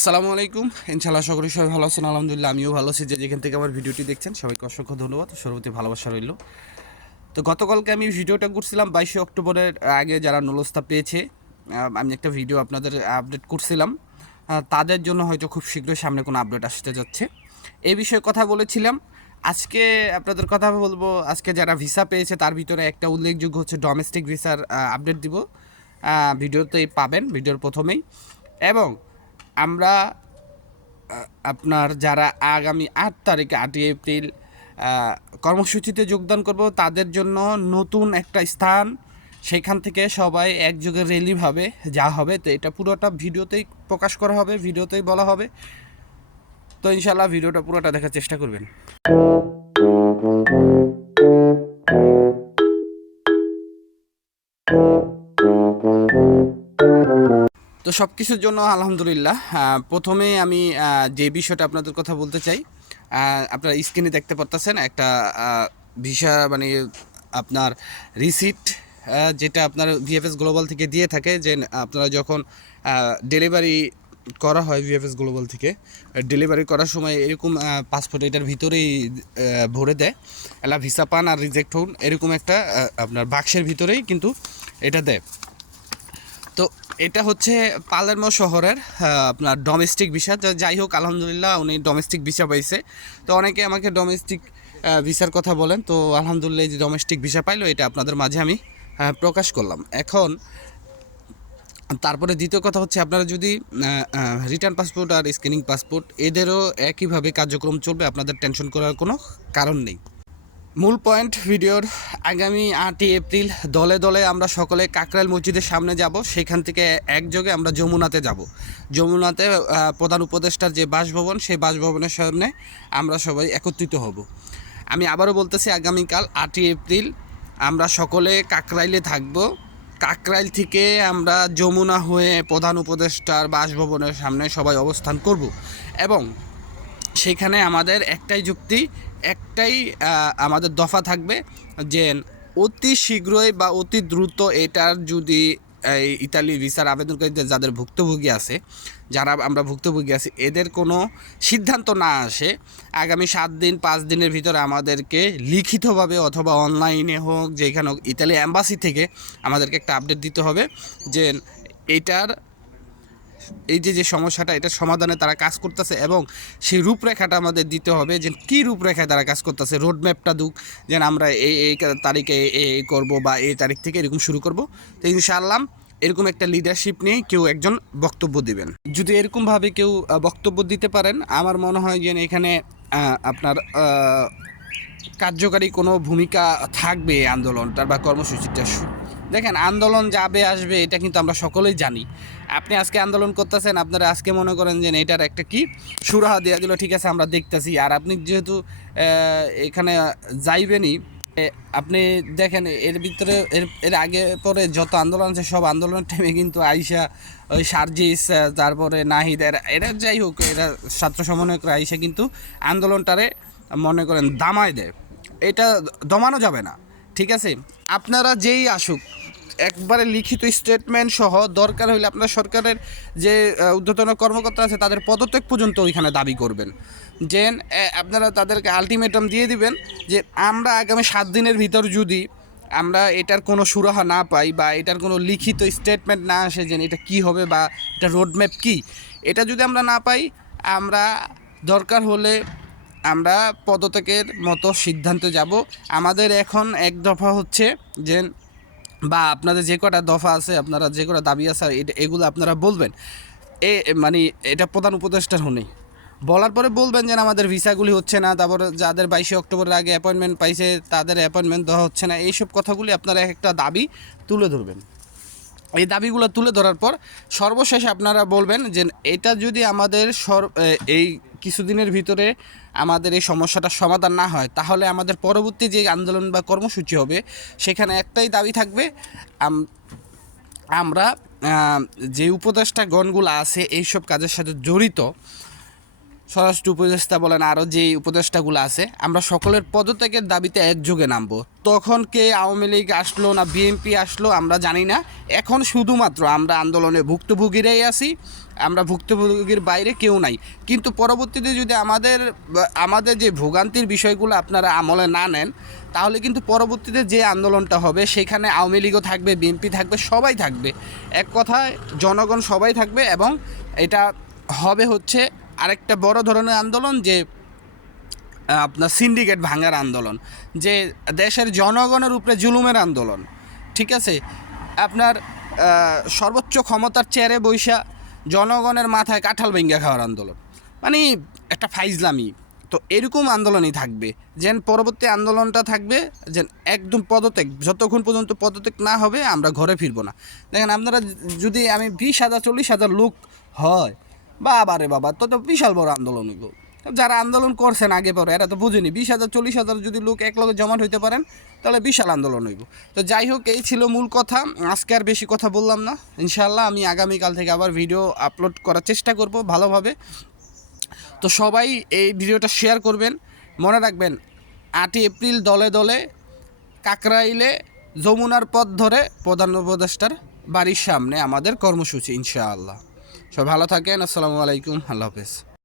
আসসালামু আলাইকুম। ইনশাআল্লাহ আশা করি সবাই ভালো আছেন। আলহামদুলিল্লাহ আমিও ভালো আছি। যে যেখান থেকে আমার ভিডিওটি দেখছেন সবাইকে অসংখ্য ধন্যবাদ। সর্বতি ভালোবাসা রইল। তো গতকালকে আমি ভিডিওটা করছিলাম 22শে অক্টোবরের আগে যারা নুলস্থা পেয়েছে, আমি একটা ভিডিও আপনাদের আপডেট করছিলাম। তাদের জন্য হয়তো খুব শীঘ্রই সামনে কোনো আপডেট আসতে যাচ্ছে। এই বিষয়ে কথা বলেছিলাম। আজকে আপনাদের কথা বলবো, আজকে যারা ভিসা পেয়েছে তার ভিতরে একটা উল্লেখযোগ্য হচ্ছে ডোমেস্টিক ভিসার আপডেট দিব। ভিডিওতেই পাবেন, ভিডিওর প্রথমেই। এবং আমরা আপনার যারা আগামী 8 তারিখে 8 এপ্রিল কর্মসূচিতে যোগদান করব তাদের জন্য নতুন একটা স্থান, সেখান থেকে সবাই একযোগে র্যালিভাবে যা হবে। তো এটা পুরোটা ভিডিওতেই প্রকাশ করা হবে, ভিডিওতেই বলা হবে। তো ইনশাল্লাহ ভিডিওটা পুরোটা দেখার চেষ্টা করবেন। তো সব কিছুর জন্য আলহামদুলিল্লাহ। প্রথমে আমি যে বিষয়টা আপনাদের কথা বলতে চাই, আপনারা স্ক্রিনে দেখতে পারতেছেন একটা ভিসা মানে আপনার রিসিট, যেটা আপনার ভিএফএস গ্লোবাল থেকে দিয়ে থাকে। যে আপনারা যখন ডেলিভারি করা হয় ভিএফএস গ্লোবাল থেকে, ডেলিভারি করার সময় এরকম পাসপোর্ট এটার ভিতরেই ভরে দেয়, এলা ভিসা পান আর রিজেক্ট হন এরকম একটা আপনার বাক্সের ভিতরেই কিন্তু এটা দেয়। তো এটা হচ্ছে পালেরমো শহরের আপনার ডোমেস্টিক ভিসা। যাই হোক আলহামদুলিল্লাহ উনি ডোমেস্টিক ভিসা পাইছে। তো অনেকে আমাকে ডোমেস্টিক ভিসার কথা বলেন, তো আলহামদুলিল্লাহ যে ডোমেস্টিক ভিসা পাইলো এটা আপনাদের মাঝে আমি প্রকাশ করলাম। এখন তারপরে দ্বিতীয় কথা হচ্ছে, আপনারা যদি রিটার্ন পাসপোর্ট আর স্ক্যানিং পাসপোর্ট এদেরও একইভাবে কার্যক্রম চলবে, আপনাদের টেনশন করার কোনো কারণ নেই। মূল পয়েন্ট ভিডিওর, আগামী 8 এপ্রিল দলে দলে আমরা সকলে কাকরাইল মসজিদের সামনে যাব। সেখান থেকে একযোগে আমরা যমুনাতে যাব। যমুনাতে প্রধান উপদেষ্টার যে বাসভবন, সেই বাসভবনের সামনে আমরা সবাই একত্রিত হব। আমি আবারও বলতেছি, আগামীকাল 8 এপ্রিল আমরা সকলে কাকরাইলে থাকব। কাকরাইল থেকে আমরা যমুনা হয়ে প্রধান উপদেষ্টার বাসভবনের সামনে সবাই অবস্থান করব। এবং সেখানে আমাদের একটাই যুক্তি, একটাই আমাদের দফা থাকবে যে অতি শীঘ্রই বা অতি দ্রুত এটার যদি এই ইতালি ভিসার আবেদনকারীদের যাদের ভুক্তভোগী আছে, যারা আমরা ভুক্তভোগী আছি, এদের কোনো সিদ্ধান্ত না আসে আগামী 7 দিন 5 দিনের ভিতরে আমাদেরকে লিখিতভাবে অথবা অনলাইনে হোক, যেখানে হোক, ইতালি অ্যাম্বাসি থেকে আমাদেরকে একটা আপডেট দিতে হবে যে এটার এই যে সমস্যাটা, এটা সমাধানে তারা কাজ করতেছে। এবং সেই রূপরেখাটা আমাদের দিতে হবে যে কী রূপরেখায় তারা কাজ করতেছে, রোডম্যাপটা দুক, যে আমরা এই তারিখে এই করব বা এই তারিখ থেকে এরকম শুরু করব। তো ইনশাআল্লাহ এরকম একটা লিডারশিপ নিয়ে কেউ একজন বক্তব্য দিবেন। যদি এরকমভাবে কেউ বক্তব্য দিতে পারেন, আমার মনে হয় যে এখানে আপনার কার্যকারী কোনো ভূমিকা থাকবে আন্দোলনটার বা কর্মসূচিটা। দেখেন, আন্দোলন যাবে আসবে এটা কিন্তু আমরা সকলেই জানি। আপনি আজকে আন্দোলন করতেছেন, আপনারা আজকে মনে করেন যে এটার একটা কি সুরাহা দেওয়া দিল, ঠিক আছে আমরা দেখতেছি। আর আপনি যেহেতু এখানে যাইবেনই, আপনি দেখেন এর ভিতরে এর আগে পরে যত আন্দোলন আছে সব আন্দোলনের টাইমে কিন্তু আইসা ওই সার্জিস, তারপরে নাহিদ, এরা যাই হোক, এরা ছাত্র সমন্বয়করা আইসা কিন্তু আন্দোলনটারে মনে করেন দামায় দেয়। এটা দমানো যাবে না, ঠিক আছে। আপনারা যেই আসুক, একবারে লিখিত স্টেটমেন্ট সহ, দরকার হইলে আপনার সরকারের যে ঊর্ধ্বতন কর্মকর্তা আছে তাদের পদত্যাগ পর্যন্ত ওইখানে দাবি করবেন। যে আপনারা তাদেরকে আলটিমেটাম দিয়ে দিবেন যে আমরা আগামী 7 দিনের ভিতর যদি আমরা এটার কোনো সুরাহা না পাই বা এটার কোনো লিখিত স্টেটমেন্ট না আসে যে এটা কী হবে বা এটা রোডম্যাপ কী, এটা যদি আমরা না পাই, আমরা দরকার হলে আমরা পদত্যাগের মতো সিদ্ধান্তে যাব। আমাদের এখন এক দফা হচ্ছে যে, বা আপনাদের যে কটা দফা আছে, আপনারা যে কটা দাবি আছে, এগুলো আপনারা বলবেন। মানে এটা প্রধান উপদেষ্টার হনেই বলার পরে বলবেন যে আমাদের ভিসাগুলি হচ্ছে না, তারপরে যাদের 22শে অক্টোবরের আগে অ্যাপয়েন্টমেন্ট পাইছে তাদের অ্যাপয়েন্টমেন্ট দেওয়া হচ্ছে না। এইসব কথাগুলি আপনারা একটা দাবি তুলে ধরবেন। এই দাবিগুলো তুলে ধরার পর সর্বশেষে আপনারা বলবেন যে এটা যদি আমাদের এই কিছুদিনের ভিতরে আমাদের এই সমস্যাটার সমাধান না হয়, তাহলে আমাদের পরবর্তী যে আন্দোলন বা কর্মসূচি হবে সেখানে একটাই দাবি থাকবে, আমরা যে উপদেষ্টাগণগুলো আছে এইসব কাজের সাথে জড়িত স্বরাষ্ট্র উপদেষ্টা বলেন আরও যে উপদেষ্টাগুলো আছে, আমরা সকলের পদত্যাগের দাবিতে একযোগে নামবো। তখন কে আওয়ামী লীগ আসলো না বিএনপি আসলো আমরা জানি না, এখন শুধুমাত্র আমরা আন্দোলনে ভুক্তভোগীরাই আছি, আমরা ভুক্তভোগীর বাইরে কেউ নাই। কিন্তু পরবর্তীতে যদি আমাদের যে ভোগান্তির বিষয়গুলো আপনারা আমলে না নেন, তাহলে কিন্তু পরবর্তীতে যে আন্দোলনটা হবে সেখানে আওয়ামী লীগও থাকবে, বিএনপি থাকবে, সবাই থাকবে। এক কথায় জনগণ সবাই থাকবে, এবং এটা হবে হচ্ছে আরেকটা বড় ধরনের আন্দোলন, যে আপনার সিন্ডিকেট ভাঙার আন্দোলন, যে দেশের জনগণের উপরে জুলুমের আন্দোলন। ঠিক আছে, আপনার সর্বোচ্চ ক্ষমতার চেয়ারে বৈশা জনগণের মাথায় কাঁঠাল ভেঙ্গা খাওয়ার আন্দোলন, মানে একটা ফাইজলামি। তো এরকম আন্দোলনই থাকবে, যেন পরবর্তী আন্দোলনটা থাকবে যেন একদম পদত্যাগ, যতক্ষণ পর্যন্ত পদত্যাগ না হবে আমরা ঘরে ফিরবো না। দেখেন আপনারা যদি আমি 20,000 40,000 লোক হয়, বাবা রে বাবা, তো বিশাল বড় আন্দোলন হইব। যারা আন্দোলন করছেন আগে পরে এরা তো বুঝেনি, 20,000 40,000 যদি লোক এক লগে জমাট হইতে পারেন তাহলে বিশাল আন্দোলন হইব। তো যাই হোক, এই ছিল মূল কথা, আজকে আর বেশি কথা বললাম না। ইনশাআল্লাহ আমি আগামীকাল থেকে আবার ভিডিও আপলোড করার চেষ্টা করব ভালোভাবে। তো সবাই এই ভিডিওটা শেয়ার করবেন। মনে রাখবেন 8ই এপ্রিল দলে দলে কাকরাইলে যমুনার পথ ধরে প্রধান উপদেষ্টার বাড়ির সামনে আমাদের কর্মসূচি ইনশাআল্লাহ। সবাই ভালো থাকেন, আসসালামু আলাইকুম, আল্লাহ হাফেজ।